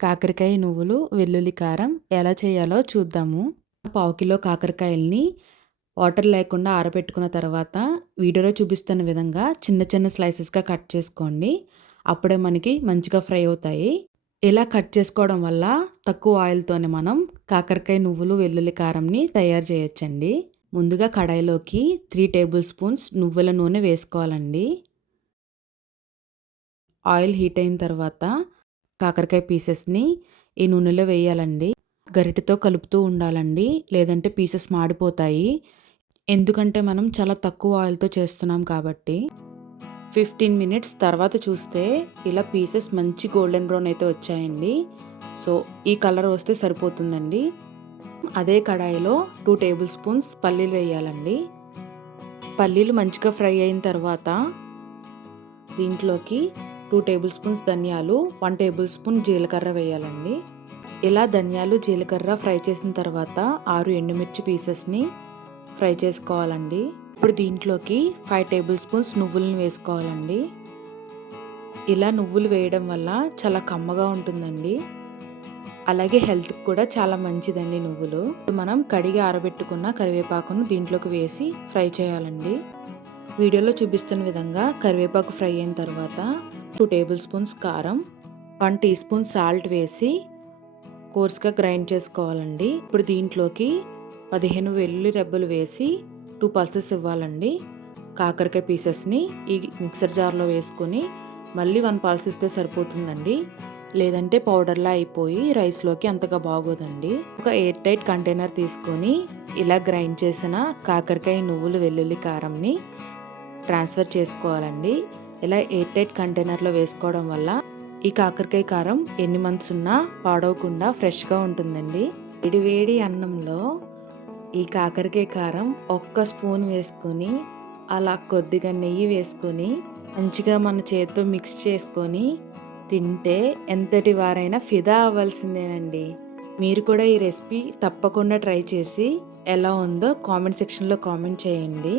కాకరకాయ నువ్వులు వెల్లుల్లి కారం ఎలా చేయాలో చూద్దాము. పావు కిలో కాకరకాయల్ని వాటర్ లేకుండా ఆరబెట్టుకున్న తర్వాత వీడియోలో చూపిస్తున్న విధంగా చిన్న చిన్న స్లైసెస్‌గా కట్ చేసుకోండి. అప్పుడే మనకి మంచిగా ఫ్రై అవుతాయి. ఇలా కట్ చేసుకోవడం వల్ల తక్కువ ఆయిల్‌తోనే మనం కాకరకాయ నువ్వులు వెల్లుల్లి కారంని తయారు చేయొచ్చండి. ముందుగా కడాయిలోకి 3 టేబుల్ స్పూన్స్ నువ్వుల నూనె వేసుకోవాలండి. ఆయిల్ హీట్ అయిన తర్వాత కాకరకాయ పీసెస్‌ని ఈ నూనెలో వేయాలండి. గరిటెతో కలుపుతూ ఉండాలండి. లేదంటే పీసెస్ మాడిపోతాయి. ఎందుకంటే మనం చాలా తక్కువ ఆయిల్‌తో చేస్తున్నాం కాబట్టి. 15 మినిట్స్ తర్వాత చూస్తే ఇలా పీసెస్ మంచి గోల్డెన్ బ్రౌన్ అయితే వచ్చాయండి. సో, ఈ కలర్ వస్తే సరిపోతుందండి. అదే కడాయిలో 2 టేబుల్ స్పూన్స్ పల్లీలు వేయాలండి. పల్లీలు మంచిగా ఫ్రై అయిన తర్వాత దీంట్లోకి 2 టేబుల్ స్పూన్స్ ధనియాలు, 1 టేబుల్ స్పూన్ జీలకర్ర వేయాలండి. ఇలా ధనియాలు, జీలకర్ర ఫ్రై చేసిన తర్వాత 6 ఎండుమిర్చి పీసెస్‌ని ఫ్రై చేసుకోవాలండి. ఇప్పుడు దీంట్లోకి 5 టేబుల్ స్పూన్స్ నువ్వులను వేసుకోవాలండి. ఇలా నువ్వులు వేయడం వల్ల చాలా కమ్మగా ఉంటుందండి. అలాగే హెల్త్‌కి కూడా చాలా మంచిదండి నువ్వులు. మనం కడిగి ఆరబెట్టుకున్న కరివేపాకును దీంట్లోకి వేసి ఫ్రై చేయాలండి. వీడియోలో చూపిస్తున్న విధంగా కరివేపాకు ఫ్రై అయిన తర్వాత 2 టేబుల్ స్పూన్స్ కారం, 1 టీ స్పూన్ సాల్ట్ వేసి కోర్స్‌గా గ్రైండ్ చేసుకోవాలండి. ఇప్పుడు దీంట్లోకి 15 వెల్లుల్లి రెబ్బలు వేసి 2 పల్సెస్ ఇవ్వాలండి. కాకరకాయ పీసెస్‌ని ఈ మిక్సర్ జార్‌లో వేసుకొని మళ్ళీ 1 పల్స్ ఇస్తే సరిపోతుందండి. లేదంటే పౌడర్‌లా అయిపోయి రైస్‌లోకి అంతగా బాగోదండి. ఒక ఎయిర్ టైట్ కంటైనర్ తీసుకొని ఇలా గ్రైండ్ చేసిన కాకరకాయ నువ్వులు వెల్లుల్లి కారంని ట్రాన్స్ఫర్ చేసుకోవాలండి. ఇలా ఎయిర్ టైట్ కంటైనర్‌లో వేసుకోవడం వల్ల ఈ కాకరకాయ కారం ఎన్ని మంత్స్ ఉన్నా పాడవకుండా ఫ్రెష్‌గా ఉంటుందండి. వేడి వేడి అన్నంలో ఈ కాకరకాయ కారం ఒక్క స్పూన్ వేసుకొని అలా కొద్దిగా నెయ్యి వేసుకొని మంచిగా మన చేత్తో మిక్స్ చేసుకొని తింటే ఎంతటి వారైనా ఫిదా అవ్వాల్సిందేనండి. మీరు కూడా ఈ రెసిపీ తప్పకుండా ట్రై చేసి ఎలా ఉందో కామెంట్ సెక్షన్‌లో కామెంట్ చేయండి.